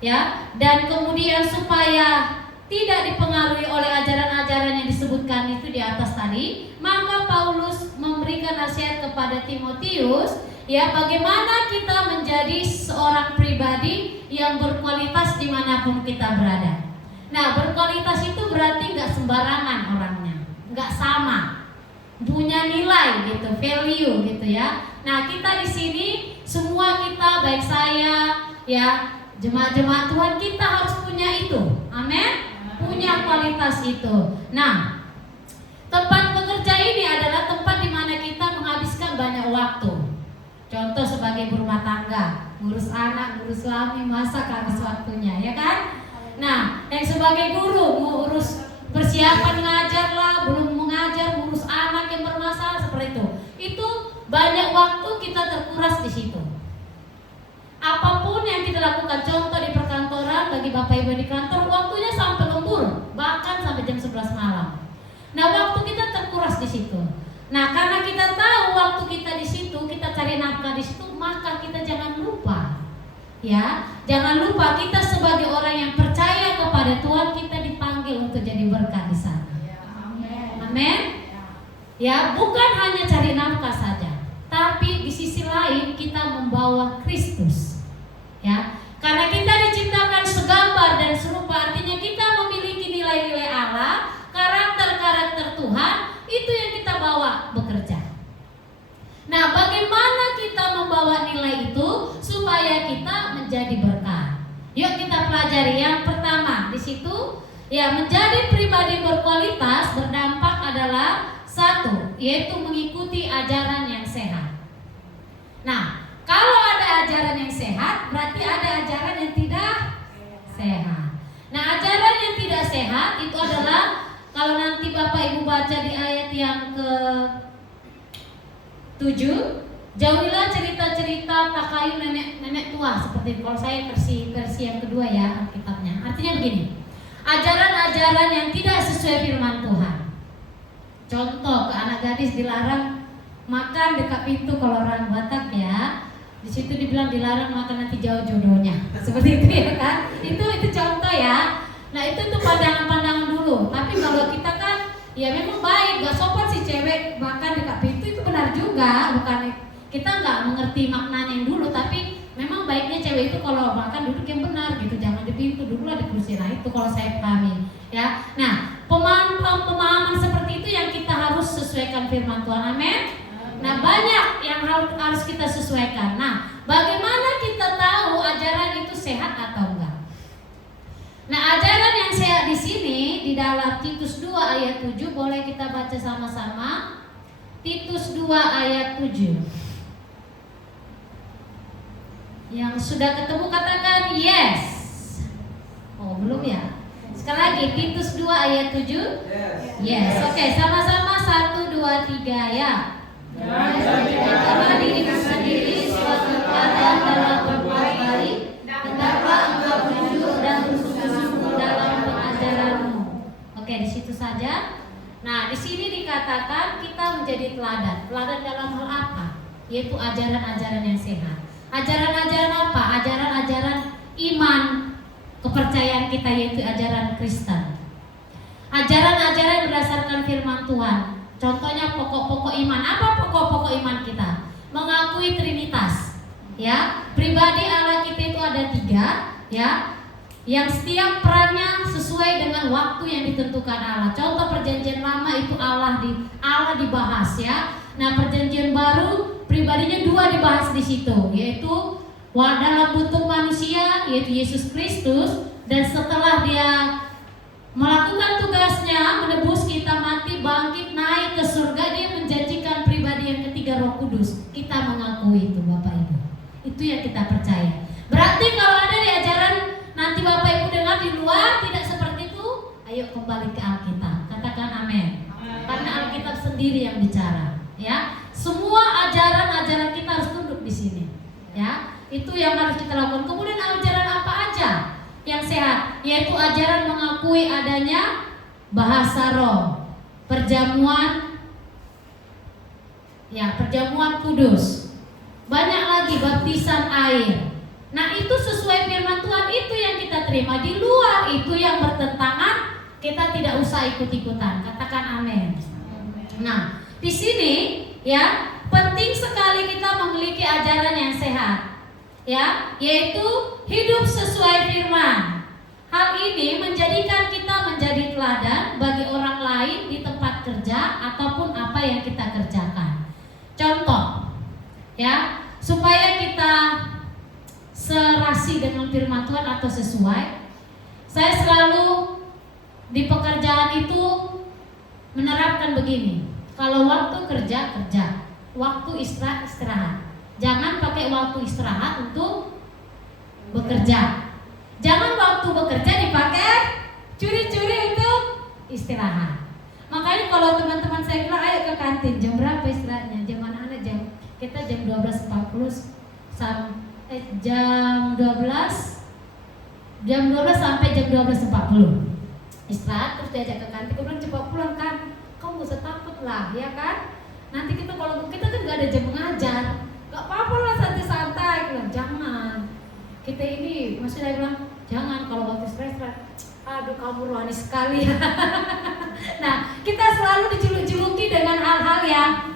ya, dan kemudian supaya tidak dipengaruhi oleh ajaran-ajaran yang disebutkan itu di atas tadi, maka Paulus memberikan nasihat kepada Timotius, ya, bagaimana kita menjadi seorang pribadi yang berkualitas dimanapun kita berada. Nah, berkualitas itu berarti nggak sembarangan orangnya, nggak sama, punya nilai gitu, value gitu ya. Nah, kita di sini semua kita, baik saya, ya, jemaat-jemaat Tuhan, kita harus punya itu, amin. Punya kualitas itu. Nah, tempat bekerja ini adalah tempat di mana kita menghabiskan banyak waktu. Contoh sebagai berumah tangga, ngurus anak, ngurus suami, masak habis waktunya, ya kan? Nah, yang sebagai guru ngurus persiapan ngajar lah, belum mengajar, ngurus anak yang bermasalah seperti itu. Itu banyak waktu kita terkuras di situ. Apapun yang kita lakukan, contoh di perkantoran, bagi Bapak Ibu di kantor, waktunya sampai lembur, bahkan sampai jam 11 malam. Nah, waktu kita terkuras di situ. Nah, karena kita tahu waktu kita di situ, kita cari nafkah di situ, maka kita jangan lupa, ya, jangan lupa kita sebagai orang yang percaya kepada Tuhan, kita dipanggil untuk jadi berkat di sana. Amin. Ya, bukan hanya cari nafkah saja, tapi di sisi lain kita membawa Kristus. Ya, karena kita diciptakan segambar dan serupa, artinya kita memiliki nilai-nilai Allah, karakter-karakter Tuhan, itu yang kita bawa bekerja. Nah, bagaimana kita membawa nilai itu supaya kita menjadi berkat? Yuk kita pelajari. Yang pertama di situ, ya, menjadi pribadi berkualitas berdampak adalah satu, yaitu mengikuti ajaran yang sehat. Nah, kalau ada ajaran yang sehat, berarti ada ajaran yang tidak sehat. Nah, ajaran yang tidak sehat itu adalah, kalau nanti Bapak Ibu baca di ayat yang ke-7, jauhilah cerita-cerita takayun nenek tua, seperti itu. Kalau saya versi yang kedua ya Alkitabnya. Artinya begini, ajaran-ajaran yang tidak sesuai firman Tuhan. Contoh, ke anak gadis dilarang makan dekat pintu kalau orang Batak ya. Di situ dibilang dilarang makan, nanti jauh jodohnya. Seperti itu ya kan? Itu contoh ya. Nah, itu pandangan-pandangan dulu. Tapi kalau kita kan, ya memang baik, gak sopan si cewek makan dekat pintu, itu benar juga. Bukan kita nggak mengerti maknanya yang dulu, tapi memang baiknya cewek itu kalau makan duduk yang benar gitu, jangan di pintu, duduklah di kursi. Nah, itu kalau saya pahami ya. Nah, pemahaman seperti itu yang kita harus sesuaikan firman Tuhan, amin. Nah, banyak yang harus kita sesuaikan. Nah, bagaimana kita tahu ajaran itu sehat atau enggak? Nah, ajaran yang sehat di sini di dalam Titus 2 ayat 7, boleh kita baca sama-sama. Titus 2 ayat 7. Yang sudah ketemu katakan yes. Oh, belum ya? Sekali lagi, Titus 2 ayat 7. Yes. Oke, sama-sama 1, 2, 3 ya. Jangan jadikan dirimu sendiri suatu keadaan dalam berbuat baik, hendaklah engkau jujur dan bersungguh-sungguh dalam pengajaranmu. Oke, di situ saja. Nah, di sini dikatakan kita menjadi teladan. Teladan dalam hal apa? Yaitu ajaran-ajaran yang sehat. Ajaran-ajaran apa? Ajaran-ajaran iman, kepercayaan kita, yaitu ajaran Kristen. Ajaran-ajaran berdasarkan firman Tuhan. Contohnya pokok-pokok iman. Apa pokok-pokok iman kita? Mengakui Trinitas. Ya, pribadi Allah kita itu ada 3, ya, yang setiap perannya sesuai dengan waktu yang ditentukan Allah. Contoh perjanjian lama itu Allah dibahas ya. Nah, perjanjian baru pribadinya 2 dibahas di situ, yaitu dalam bentuk manusia, yaitu Yesus Kristus, dan setelah dia melakukan tugasnya menebus kita, mati, bangkit, naik ke surga, dia menjanjikan pribadi yang ketiga, Roh Kudus. Kita mengakui itu, Bapak Ibu. Itu yang kita percaya. Berarti kalau ada di ajaran nanti Bapak Ibu dengar di luar tidak seperti itu, ayo kembali ke Alkitab. Katakan amin. Karena Alkitab sendiri yang bicara, ya. Semua ajaran-ajaran kita harus tunduk di sini, ya. Itu yang harus kita lakukan. Kemudian ajaran apa aja yang sehat? Yaitu ajaran mengakui adanya bahasa roh, perjamuan, ya, perjamuan kudus. Banyak lagi, baptisan air. Nah, itu sesuai firman Tuhan, itu yang terima. Di luar itu yang bertentangan, kita tidak usah ikut-ikutan. Katakan amin. Nah, di sini ya penting sekali kita memiliki ajaran yang sehat, ya, yaitu hidup sesuai firman. Hal ini menjadikan kita menjadi teladan bagi orang lain di tempat kerja ataupun apa yang kita kerjakan. Contoh, ya, supaya kita serasi dengan firman Tuhan atau sesuai, saya selalu di pekerjaan itu menerapkan begini. Kalau waktu kerja, kerja. Waktu istirahat. Jangan pakai waktu istirahat untuk bekerja. Jangan waktu bekerja dipakai curi-curi untuk istirahat. Makanya kalau teman-teman saya bilang ayo ke kantin, jam berapa istirahatnya? Jam mana kita jam 12.40 jam 12 sampai jam 12.40 istirahat, terus diajak ke kantin. Kemudian cepat pulang kan, kamu gak usah takut lah, ya kan? Nanti kita kalau kita kan gak ada jam mengajar, gak apa-apa lah, santai-santai. Bilang jangan, kita ini maksudnya bilang jangan kalau waktu istirahat. Aduh kamu rohani sekali. Nah, kita selalu dijuluk-juluki dengan hal-hal yang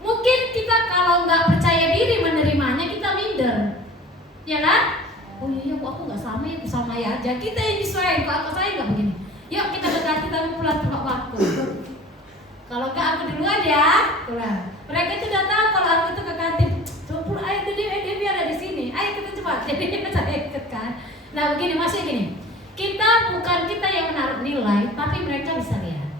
mungkin kita kalau nggak percaya diri menerimanya, kita minder, ya kan? Oh iya, aku nggak sama ya, aku sama ya aja. Kita yang disesuaikan, kok saya nggak begini. Yuk kita berkati tapi pulang tepat waktu. Kalau nggak aku duluan ya, pulang. Mereka itu udah tahu kalau aku itu ke kantin. Coba pulang, ayo dia biar ada di sini. Ayo kita cepat. Jadi saya ikut kan. Nah begini, maksudnya gini. Kita bukan kita yang menaruh nilai, tapi mereka bisa lihat.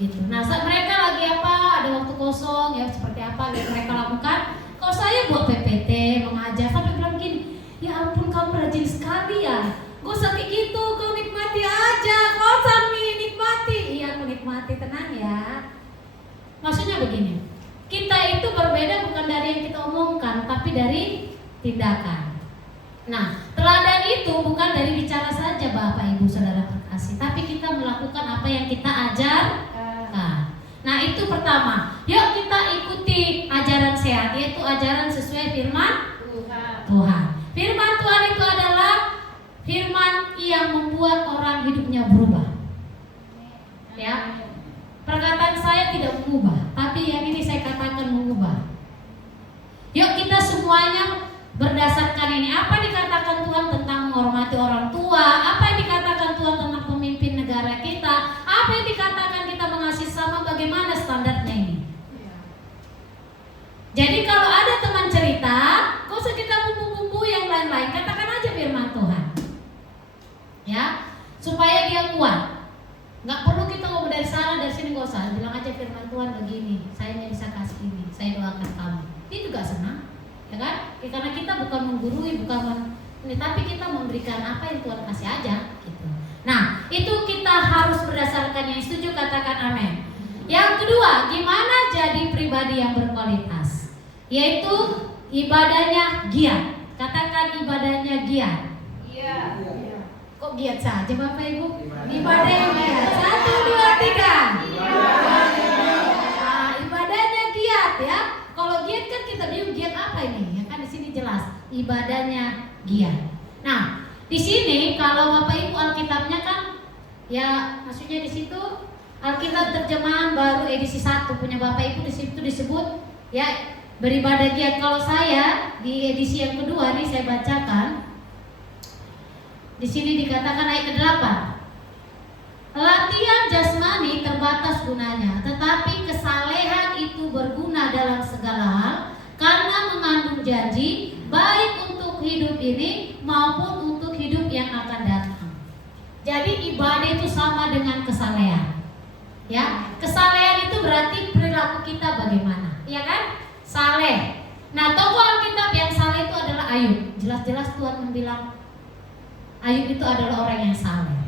Gitu. Nah saat mereka lagi apa, ada waktu kosong ya seperti apa yang mereka lakukan. Kalau saya buat PPT, mengajar, sampai bilang gini, ya ampun kamu rajin sekali ya. Gak usah kayak gitu, kau nikmati aja. Kau sambil nikmati. Iya aku nikmati, tenang ya. Maksudnya begini, kita itu berbeda bukan dari yang kita omongkan, tapi dari tindakan. Nah, teladan itu bukan dari bicara saja Bapak Ibu Saudara terkasih, tapi kita melakukan apa yang kita ajarkan. Nah, itu pertama. Yuk kita ikuti ajaran sehat, yaitu ajaran sesuai firman Tuhan. Firman Tuhan itu adalah firman yang membuat orang hidupnya berubah. Ya. Perkataan saya tidak mengubah, tapi yang ini saya katakan mengubah. Yuk kita semuanya berdasarkan ini, apa dikatakan Tuhan tentang menghormati orang tua, apa yang dikatakan Tuhan tentang pemimpin negara kita, apa yang dikatakan kita mengasihi sama, bagaimana standarnya ini. Jadi kalau ada teman cerita, gak usah kita bumbu-bumbu yang lain-lain, katakan aja firman Tuhan, ya, supaya dia kuat. Gak perlu kita ngomong dari sana dari sini, gak usah, bilang aja firman Tuhan begini, saya bisa kasih ini, saya doakan kamu, dia juga senang. Ya kan? Karena kita bukan menggurui, tapi kita memberikan apa yang Tuhan kasih aja gitu. Nah, itu kita harus berdasarkan yang setuju, katakan amin. Yang kedua, gimana jadi pribadi yang berkualitas? Yaitu ibadahnya giat. Katakan ibadahnya giat. Iya. Kok giat saja Bapak Ibu? Ibadah yang giat. 1, 2, 3. Ibadahnya giat ya. Kalau giat kan kita bingung giat apa ini? Ya kan di sini jelas ibadahnya giat. Nah, di sini kalau Bapak Ibu Alkitabnya kan ya maksudnya di situ Alkitab terjemahan baru edisi 1 punya Bapak Ibu, di situ disebut ya beribadah giat. Kalau saya di edisi yang kedua nih saya bacakan. Di sini dikatakan ayat ke-8. Latihan jasmani terbatas gunanya, tetapi kesalehan itu berguna dalam segala hal karena mengandung janji baik untuk hidup ini maupun untuk hidup yang akan datang. Jadi ibadah itu sama dengan kesalehan. Ya, kesalehan itu berarti perilaku kita bagaimana, ya kan? Saleh. Nah, tokoh Alkitab yang saleh itu adalah Ayub. Jelas-jelas Tuhan membilang Ayub itu adalah orang yang saleh.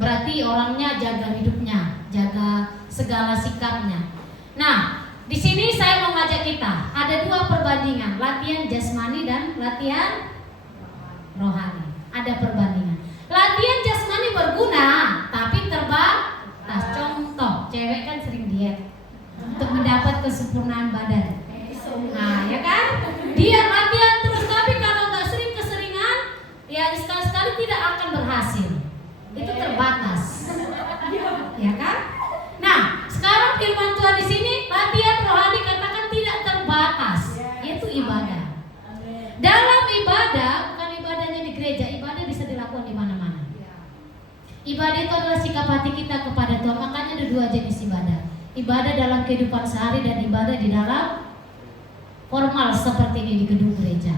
Berarti orangnya jaga hidupnya, jaga segala sikapnya. Nah, di sini saya mau ngajak kita, ada 2 perbandingan, latihan jasmani dan latihan rohani. Ada perbandingan. Latihan jasmani berguna, tapi terbatas. Contoh, cewek kan sering diet untuk mendapat kesempurnaan badan. Nah, ya kan? Dia latihan terus, tapi kalau nggak sering keseringan, ya pasti tidak akan berhasil. Itu terbatas. Ya kan? Nah, sekarang firman Tuhan di sini latihan rohani katakan tidak terbatas, yaitu ibadah. Dalam ibadah, bukan ibadahnya di gereja, ibadah bisa dilakukan di mana-mana. Ibadah itu adalah sikap hati kita kepada Tuhan. Makanya ada dua jenis ibadah. Ibadah dalam kehidupan sehari dan ibadah di dalam formal seperti ini di gedung gereja.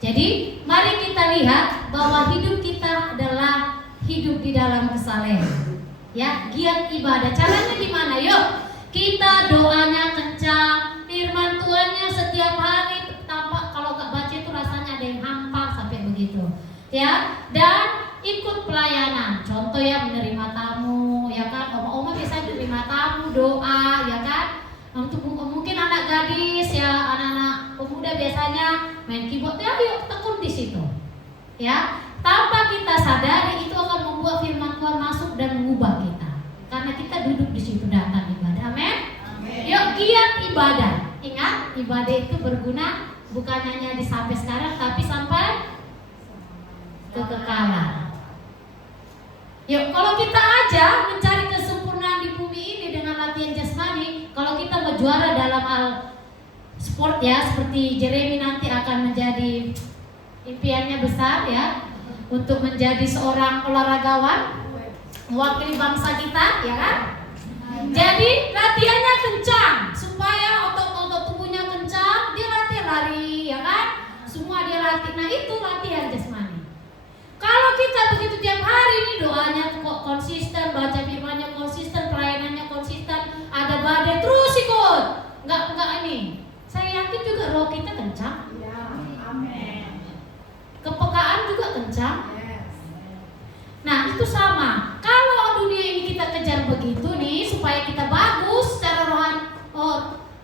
Jadi, mari kita lihat bahwa hidup kita adalah hidup di dalam kesalehan. Ya, giat ibadah. Caranya gimana? Yuk, kita doanya kencang, firman Tuhannya setiap hari. Tampak kalau gak baca itu rasanya ada yang hampa sampai begitu. Ya, dan ikut pelayanan. Contoh ya, menerima tamu, ya kan? Oma-oma biasanya menerima tamu, doa, ya kan? Untuk mungkin anak gadis ya, anak-anak pemuda biasanya main keyboard. Ya, yuk tekun di situ. Ya, tanpa kita sadari itu akan membuat firman Tuhan masuk dan mengubah kita. Karena kita duduk di situ datang ibadah. Amin. Yuk giat ibadah. Ingat, ibadah itu berguna bukan hanya sampai sekarang tapi sampai kekekalan. Yuk, kalau kita aja mencari kesempurnaan di bumi ini dengan latihan jasmani, kalau kita mau juara dalam hal sport ya, seperti Jeremy nanti akan menjadi impiannya besar ya, untuk menjadi seorang olahragawan, mewakili bangsa kita, ya kan? Jadi latihannya kencang supaya otot-otot tubuhnya kencang, dia latihan lari, ya kan? Semua dia latih. Nah itu latihan jasmani. Kalau kita begitu tiap hari ini doanya kok konsisten, baca firmannya konsisten, pelayanannya konsisten, ada badai terus ikut, nggak ini. Saya yakin juga roh kita kencang. Kepekaan juga kencang. Nah itu sama. Kalau dunia ini kita kejar begitu nih supaya kita bagus secara rohani,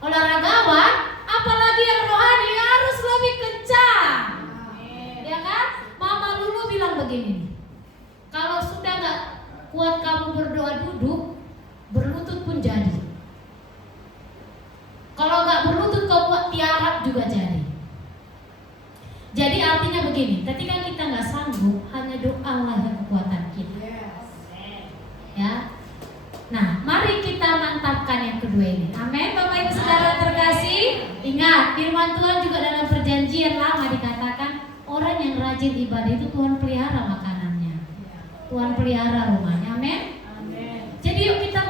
olahragawan, apalagi yang rohani harus lebih kencang. Ya kan? Mama Lulu bilang begini, kalau sudah gak kuat kamu berdoa duduk, berlutut pun jadi. Kalau gak berlutut kau buat tiarap juga jadi. Jadi artinya begini, ketika kita nggak sanggup, hanya doalah yang kekuatan kita. Ya. Nah, mari kita mantapkan yang kedua ini. Amin, Bapak Ibu Saudara terkasih. Ingat, firman Tuhan juga dalam perjanjian lama dikatakan orang yang rajin ibadah itu Tuhan pelihara makanannya, Tuhan pelihara rumahnya. Amin. Jadi yuk kita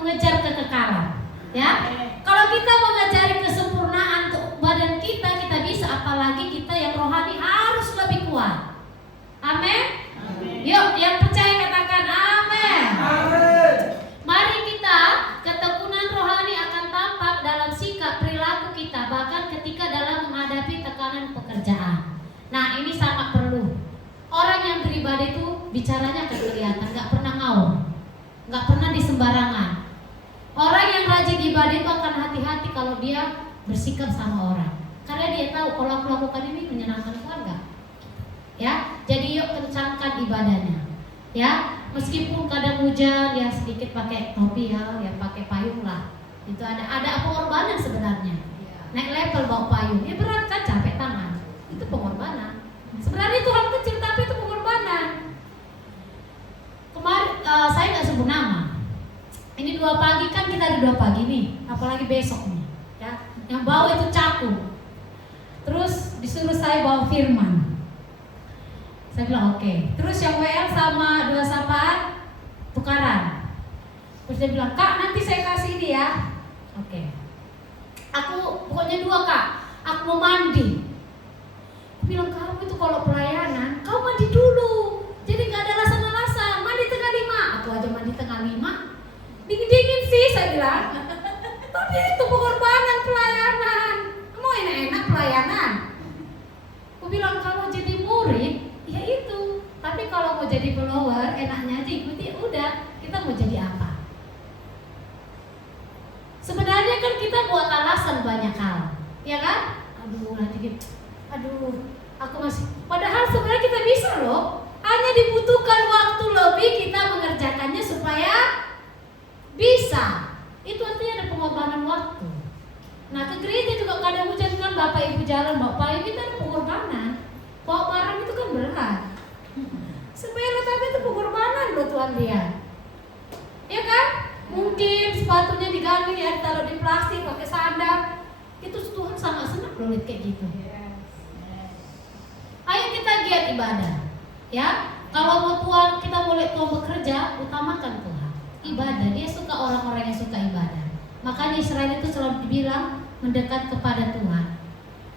mengejar kekekalan. Ya. Kalau kita mengajari kesempurnaan untuk badan kita bisa, apalagi kita yang rohani harus lebih kuat. Amin. Yuk, yang percaya katakan amin. Mari kita, ketekunan rohani akan tampak dalam sikap perilaku kita, bahkan ketika dalam menghadapi tekanan pekerjaan. Nah, ini sangat perlu. Orang yang beribadah itu bicaranya akan kelihatan, gak pernah ngawur, gak pernah di sembarangan. Orang yang rajin ibadah itu akan hati-hati kalau dia bersikap sama orang, karena dia tahu kalau aku lakukan ini menyenangkan Tuhan gak? Ya, jadi yuk kencangkan ibadahnya. Ya, meskipun kadang hujan, ya sedikit pakai topi ya pakai payung lah. Itu ada pengorbanan sebenarnya. Naik level bawa payung, ya berat kan, capek tangan. Itu pengorbanan. Sebenarnya Tuhan kecil tapi itu pengorbanan. Kemarin saya nggak sebut nama. Ini 2 pagi kan kita ada 2 pagi nih, apalagi besok nih. Ya, yang bawa itu caku. Terus disuruh saya bawa firman. Saya bilang oke. Terus yang WL sama 2 sapaan tukaran. Terus dia bilang, Kak nanti saya kasih ini ya. Oke. Aku pokoknya 2 Kak. Aku mau mandi. Aku bilang kamu itu kalau pelayanan, kau mandi dulu. Jadi nggak ada alasan-alasan. Mandi tengah 5. Aku aja mandi tengah 5. Dingin-dingin sih saya bilang. Tapi itu pengorbanan pelayanan. Mau enak-enak pelayanan. Aku bilang kalau jadi murid, ya itu. Tapi kalau mau jadi follower, enaknya aja ikuti. Udah, kita mau jadi apa? Sebenarnya kan kita buat alasan banyak hal, ya kan? Aduh, nanti gitu. Aduh, aku masih. Padahal sebenarnya kita bisa loh. Hanya dibutuhkan waktu lebih kita mengerjakannya supaya bisa. Itu artinya ada pengorbanan waktu. Nah ke gereja juga kadang hujan kan, Bapak Ibu jalan bawa payung, kita ada pengorbanan. Bawa barang itu kan berat. loh Tuhan lihat. Ya kan? Mungkin sepatunya diganti ya, ditaruh di plastik pakai sandal. Itu Tuhan sangat senang loh lihat kayak gitu. Ayo kita giat ibadah. Ya, kalau mau Tuhan, kita boleh Tuhan bekerja, utamakan Tuhan. Ibadah, dia suka orang-orang yang suka ibadah. Makanya Israel itu selalu dibilang mendekat kepada Tuhan.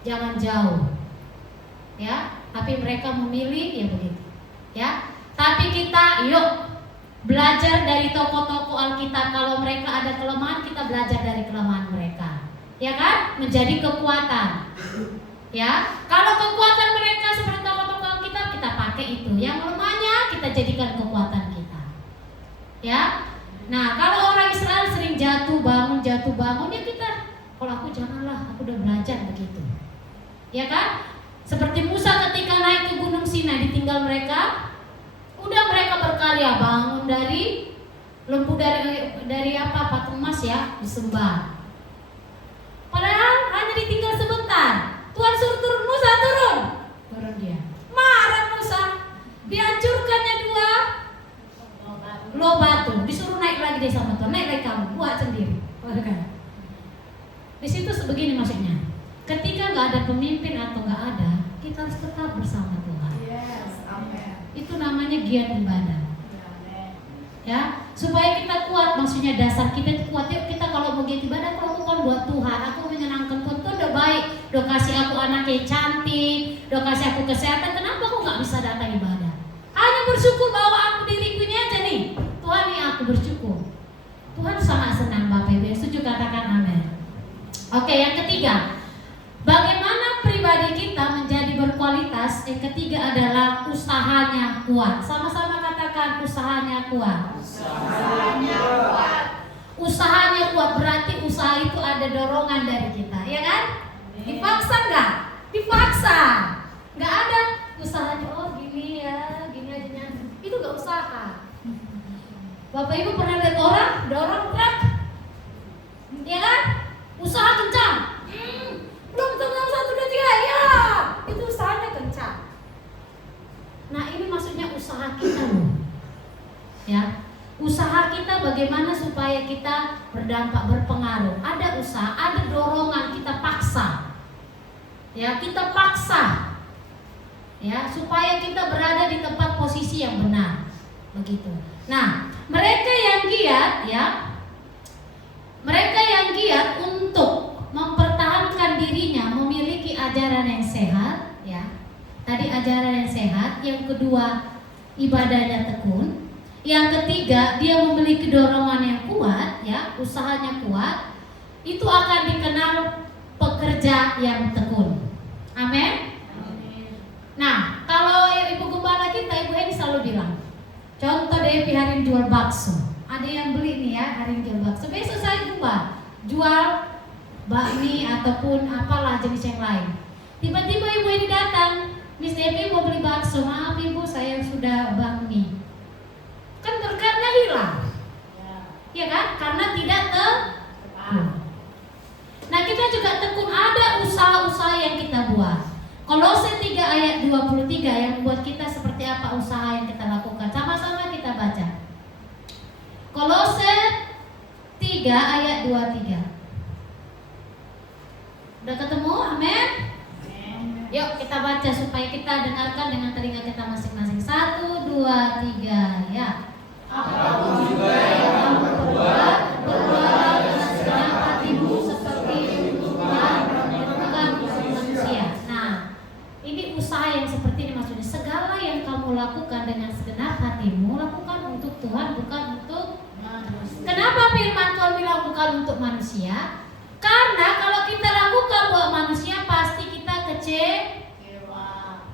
Jangan jauh. Ya, tapi mereka memilih ya begitu. Ya, tapi kita yuk belajar dari tokoh-tokoh Alkitab. Kalau mereka ada kelemahan, kita belajar dari kelemahan mereka. Ya kan? Menjadi kekuatan. Ya, kalau kekuatan mereka seperti tokoh-tokoh Alkitab, kita pakai itu. Yang lemahnya kita jadikan kekuatan kita. Ya. Nah, kalau orang Israel sering jatuh bangun ya kita, kalau aku janganlah, aku udah belajar begitu. Ya kan? Seperti Musa ketika naik ke Gunung Sinai, ditinggal mereka, udah mereka berkarya bangun dari lembu dari apa patung emas ya, disembah. Padahal hanya ditinggal sebentar. Tuhan suruh turun, Musa turun dia. Marah Musa, dihancurkannya 2 loh batu, disuruh naik lagi dia sama Tuhan, naik lagi kamu, buat sendiri. Di situ sebegini maksudnya. Ketika nggak ada pemimpin atau nggak ada, kita harus tetap bersama Tuhan. Yes, amen. Itu namanya giat ibadah. Ya, supaya kita kuat, maksudnya dasar kita itu kuat. Yuk kita kalau mau giat ibadah, aku lakukan buat Tuhan. Aku menyenangkan Tuhan. Tuhan udah baik, udah kasih aku anak yang cantik, udah kasih aku kesehatan. Kenapa aku nggak bisa datang ibadah? Hanya bersyukur bahwa aku diriku ini aja nih. Tuhan ini aku bersyukur. Tuhan sangat senang Bapak Ibu. Yang setuju katakan amin. Oke, yang ketiga, bagaimana pribadi kita menjadi berkualitas? Yang ketiga adalah usahanya kuat. Sama-sama katakan usahanya kuat. Usahanya kuat. Usahanya kuat berarti usaha itu ada dorongan dari kita, ya kan? Dipaksa nggak? Dipaksa. Nggak ada usahanya. Oh gini ya, gini aja. Itu nggak usaha. Bapak Ibu pernah lihat orang dorong truk? Ya kan? Usaha kencang. Belum 1, 2, 3 ya. Itu usahanya kencang. Nah ini maksudnya usaha kita loh. Ya, usaha kita bagaimana supaya kita berdampak, berpengaruh. Ada usaha, ada dorongan, kita paksa. Ya, kita paksa. Ya, supaya kita berada di tempat posisi yang benar. Begitu. Nah, mereka yang giat ya, mereka yang giat untuk mempertahankan dirinya, memiliki ajaran yang sehat, ya. Tadi ajaran yang sehat, yang kedua ibadahnya tekun, yang ketiga dia memiliki dorongan yang kuat, ya, usahanya kuat, itu akan dikenal pekerja yang tekun. Amin. Nah, kalau ibu gembala kita, ibu Eni selalu bilang, contoh Devi hari ini jual bakso, ada yang beli nih ya hari ini jual bakso, besok saya jual bakmi ataupun apalah jenis yang lain. Tiba-tiba ibu ini datang, Miss Devi mau beli bakso, maaf ibu saya sudah bakmi. Kan berkatnya hilang, ya kan? Karena tidak tekun. Nah kita juga tekun, ada usaha-usaha yang kita buat. Kolose 3 ayat 23 yang membuat kita seperti apa usaha yang kita lakukan. Sama-sama kita baca. Kolose 3 ayat 23. Udah ketemu? Amin? Yuk kita baca supaya kita dengarkan dengan telinga kita masing-masing. 1, 2, 3 ya. Apapun juga yang kamu perbuat, berbuatlah dengan segenap hatimu seperti untuk Tuhan, bukan untuk manusia. Nah, ini usaha yang seperti ini maksudnya. Segala yang kamu lakukan dengan segenap hatimu, lakukan untuk Tuhan, bukan untuk manusia. Kenapa firman Tuhan bilang bukan untuk manusia? Karena kalau kita lakukan buat manusia, pasti kita kecewa.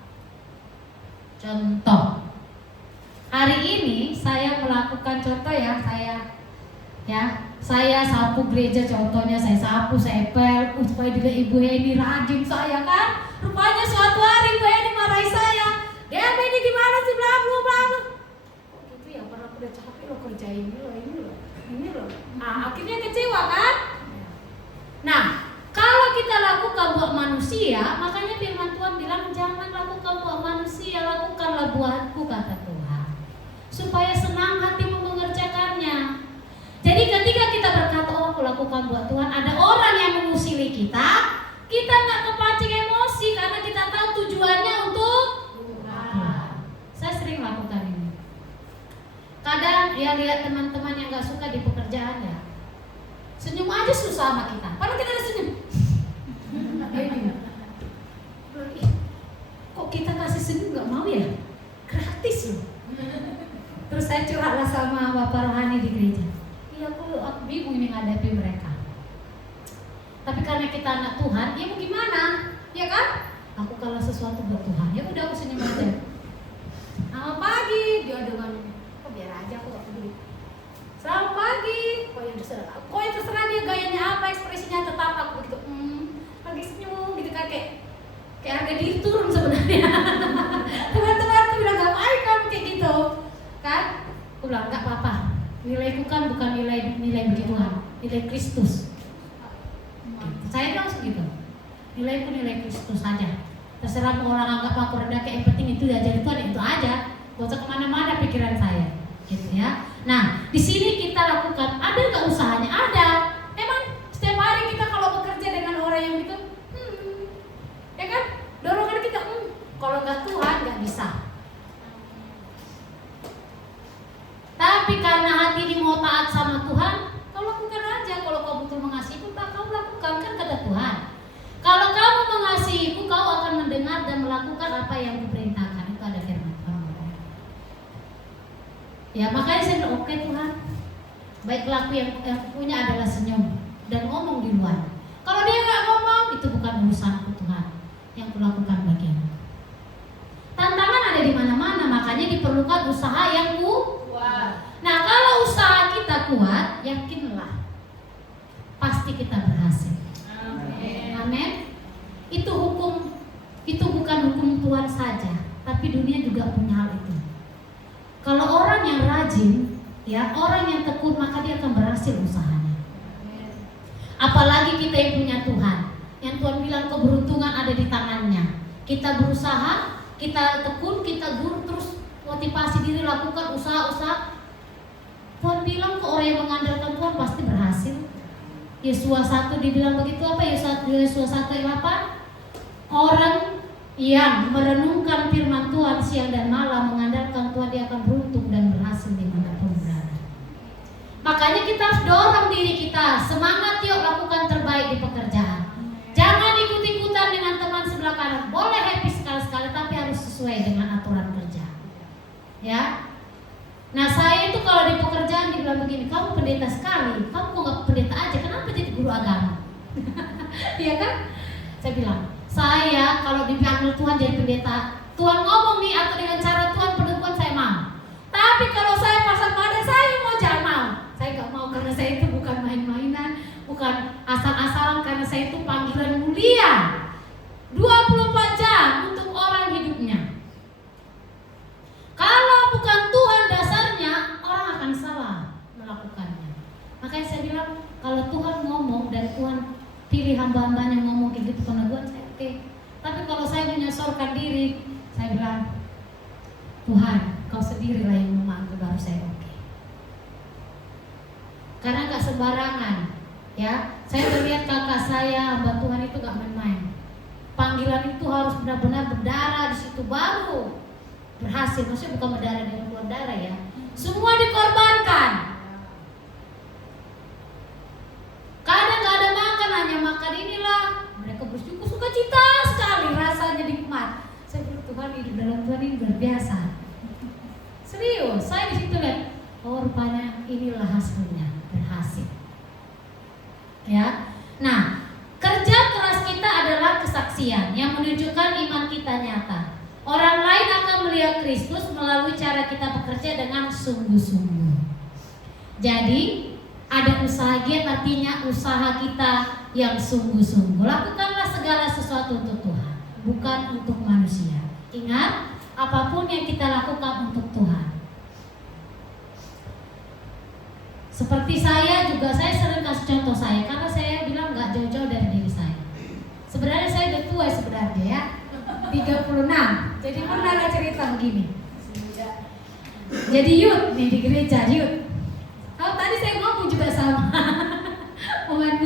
Contoh, hari ini saya melakukan contoh ya, saya sapu gereja, contohnya saya sapu, saya pel, supaya juga ibu ini rajin saya kan. Rupanya suatu hari ibu ini marahi saya, Devi ini di mana sih bla bla bla. Oh gitu ya, karena aku udah capek loh kerja ini loh. Nah, akhirnya kecewa kan? Nah, kalau kita lakukan buat manusia, makanya firman Tuhan bilang jangan lakukan buat manusia, lakukanlah buatku, kata Tuhan. Supaya senang lakukan buat Tuhan. Ada orang yang mengusili kita, kita nggak kepancing emosi karena kita tahu tujuannya untuk Tuhan. Saya sering lakukan ini. Kadang ya lihat teman-teman yang nggak suka di pekerjaan ya, senyum aja susah sama kita. Padahal kita ada senyum. Kok kita kasih senyum nggak mau ya? Gratis loh. Terus saya curhatlah sama Bapak Rohani di gereja. Iya, aku bingung ini ngadapi mereka. Tapi karena kita anak Tuhan, ya mau gimana? Ya kan? Aku kalau sesuatu buat Tuhan, ya udah aku senyum aja. Selamat pagi, dia dengan kok biar aja aku gak peduli. Selamat pagi, kok yang terserah dia gayanya apa, ekspresinya tetap aku begitu. Lagi senyum gitu kan kayak harga diri turun sebenarnya. Teman-teman tuh bilang ngapain kamu kayak gitu, kan? Aku bilang nggak apa-apa. Nilaiku kan bukan nilai begituan, nilai Kristus. Saya bilang segitu. Nilaiku nilai Kristus saja. Terserah mau orang anggap aku rendah, kayak yang penting itu diajarin Tuhan itu aja. Gak usah kemana-mana pikiran saya, gitu ya. Nah, di sini kita lakukan. Ada nggak usahanya? Ada. Emang setiap hari kita kalau bekerja dengan orang yang gitu, ya kan? Dorongan kita, kalau nggak Tuhan nggak bisa. Tapi karena hati ini mau taat sama Tuhan, kau lakukan aja. Kalau kau betul mengasihiku, kau lakukan, kan kata Tuhan. Kalau kamu mengasihiku, kau akan mendengar dan melakukan apa yang kuperintahkan. Itu ada firman Tuhan. Ya makanya saya bilang, oke Tuhan, baiklah aku yang punya adalah senyum dan ngomong di luar. Kalau dia nggak ngomong, itu bukan urusanku Tuhan. Yang kulakukan bagian. Tantangan ada di mana-mana, makanya diperlukan usaha yang kuat. Nah, kalau usaha kita kuat, yakinlah pasti kita berhasil. Amin. Itu bukan hukum Tuhan saja, tapi dunia juga punya hal itu. Kalau orang yang rajin, ya orang yang tekun, maka dia akan berhasil usahanya. Apalagi kita yang punya Tuhan, yang Tuhan bilang keberuntungan ada di tangannya. Kita berusaha, kita tekun, kita guru terus motivasi diri lakukan usaha-usaha. Tuhan bilang ke orang yang mengandalkan Tuhan pasti berhasil. Yesua 1 dibilang begitu apa? Yesua 1:8. Orang yang merenungkan firman Tuhan siang dan malam mengandalkan Tuhan, dia akan beruntung dan berhasil dimanapun berada. Makanya kita harus dorong diri kita, semangat yuk lakukan terbaik di pekerjaan. Jangan ikut-ikutan dengan teman sebelah kanan. Boleh happy sekali-sekali, tapi harus sesuai dengan aturan kerja. Ya. Nah saya itu kalau di pekerjaan dibilang begini, kamu pendeta sekali, kamu kok gak pendeta aja, kenapa jadi guru agama? Iya kan? Saya bilang, saya kalau dipanggil Tuhan jadi pendeta, Tuhan ngomong nih atau dengan cara Tuhan penentuan saya mau. Tapi kalau saya pasang badan, saya mau jangan mau. Saya gak mau karena saya itu bukan main-mainan, bukan asal-asalan, karena saya itu panggilan mulia 24 jam untuk orang hidupnya. Kalau bukan Tuhan dasarnya, orang akan salah melakukannya. Makanya saya bilang, kalau Tuhan ngomong dan Tuhan pilih hamba-hambanya ngomong kayak gitu peneguhan, saya oke. Tapi kalau saya menyesorkan diri, saya bilang, Tuhan, kau sendirilah yang memanggil, baru saya oke. Karena gak sembarangan, ya. Saya melihat kakak saya, hamba Tuhan itu gak main-main. Panggilan itu harus benar-benar berdarah di situ baru berhasil. Maksudnya bukan berdarah dengan keluar darah ya. Semua dikorbankan. Kadang gak ada makan, hanya makan inilah. Mereka bersyukur, sukacita sekali, rasanya nikmat. Saya bilang, Tuhan hidup dalam Tuhan ini luar biasa. Serius, saya di situ lihat, oh rupanya inilah hasilnya, berhasil. Ya, nah kerja keras kita adalah kesaksian yang menunjukkan iman kita nyata. Orang lain akan melihat Kristus melalui cara kita bekerja dengan sungguh-sungguh. Jadi ada usaha giat, artinya usaha kita yang sungguh-sungguh. Lakukanlah segala sesuatu untuk Tuhan, bukan untuk manusia. Ingat, apapun yang kita lakukan untuk Tuhan. Seperti saya juga, saya sering kasih contoh saya, karena saya bilang gak jauh-jauh dari diri saya. Sebenarnya saya udah tua sebenarnya ya, 36. Jadi pernah ada cerita begini. Jadi youth nih di gereja, youth. Kalau tadi saya ngomong juga sama. Momen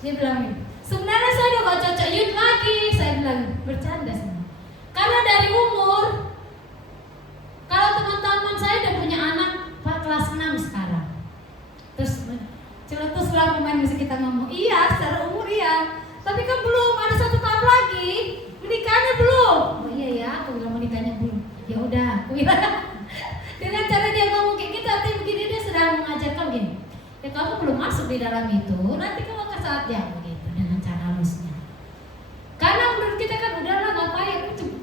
Dia bilang gitu. Sebenarnya saya udah gak cocok youth lagi. Saya bilang bercanda sama. Karena dari umur, kalau teman-teman saya udah punya anak kelas 6 sekarang. Terus lah pemain musik kita ngomong, iya secara umur iya, tapi kan belum ada 1 tahun lagi, menikahnya belum. Oh iya ya, aku bilang menikahnya belum. Ya udah, aku bilang. Dengan cara dia ngomong kayak gitu, artinya begini, dia sudah mengajarkan gini. Ya kamu belum masuk di dalam itu, nanti kamu akan saatnya begitu, dengan cara halusnya. Karena menurut kita kan udahlah ngapain,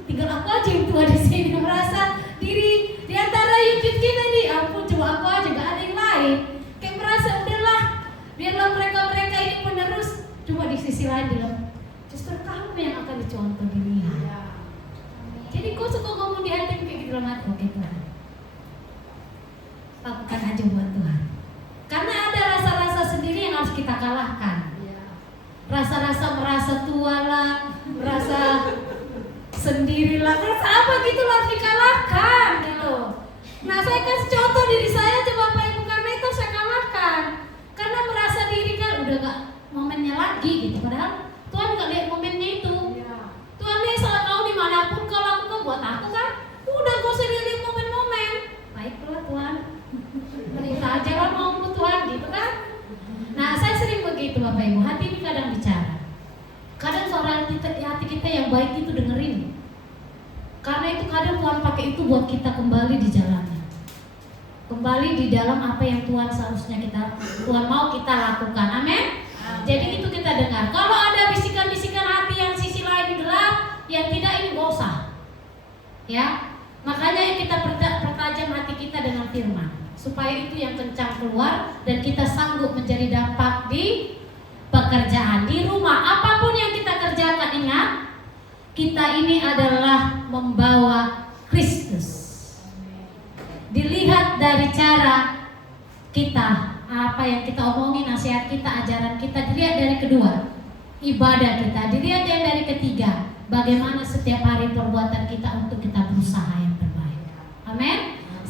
tinggal aku aja yang tua di sini, merasa diri di antara YouTube kita nih, ampun cuma aku aja, gak ada yang lain. Kayak merasa udahlah, biarlah mereka ini penerus. Cuma di sisi lain bilang, justru kamu yang akan dicontoh dilihat. Jadi kau suka ngomong di hati kayak gitu dalam hati, oke Tuhan, lakukan aja buat Tuhan. Karena ada rasa-rasa sendiri yang harus kita kalahkan. Rasa-rasa merasa tua lah, merasa sendirilah, merasa apa gitu harus dikalahkan gitu. Nah saya kasih contoh diri saya aja Bapak Ibu, karena itu saya kalahkan. Karena merasa diri kan udah gak momennya lagi gitu. Padahal Tuhan gak lihat momennya itu. Tuhan lihat salah kau dimanapun kau lakukan buat aku kan. Udah gak usah lihat momen-momen. Baiklah Tuhan, perintah aja lah mau Tuhan gitu kan. Nah saya sering begitu Bapak Ibu, hati ini kadang bicara. Kadang suara hati kita yang baik itu dengerin. Karena itu kadang Tuhan pakai itu buat kita kembali di jalannya, kembali di dalam apa yang Tuhan seharusnya Tuhan mau kita lakukan. Amin. Jadi itu kita dengar. Kalau ada bisikan-bisikan hati yang sisi lain gelap, yang tidak, ini gak usah. Ya, makanya kita pertajam hati kita dengan firman, supaya itu yang kencang keluar dan kita sanggup menjadi dampak di pekerjaan, di rumah, apapun yang kita kerjakan. Ingat, kita ini adalah membawa Kristus. Dilihat dari cara kita, apa yang kita omongin, nasihat kita, ajaran kita, dilihat dari kedua, ibadah kita, dilihat yang dari ketiga, bagaimana setiap hari perbuatan kita untuk kita berusaha yang terbaik. Amin.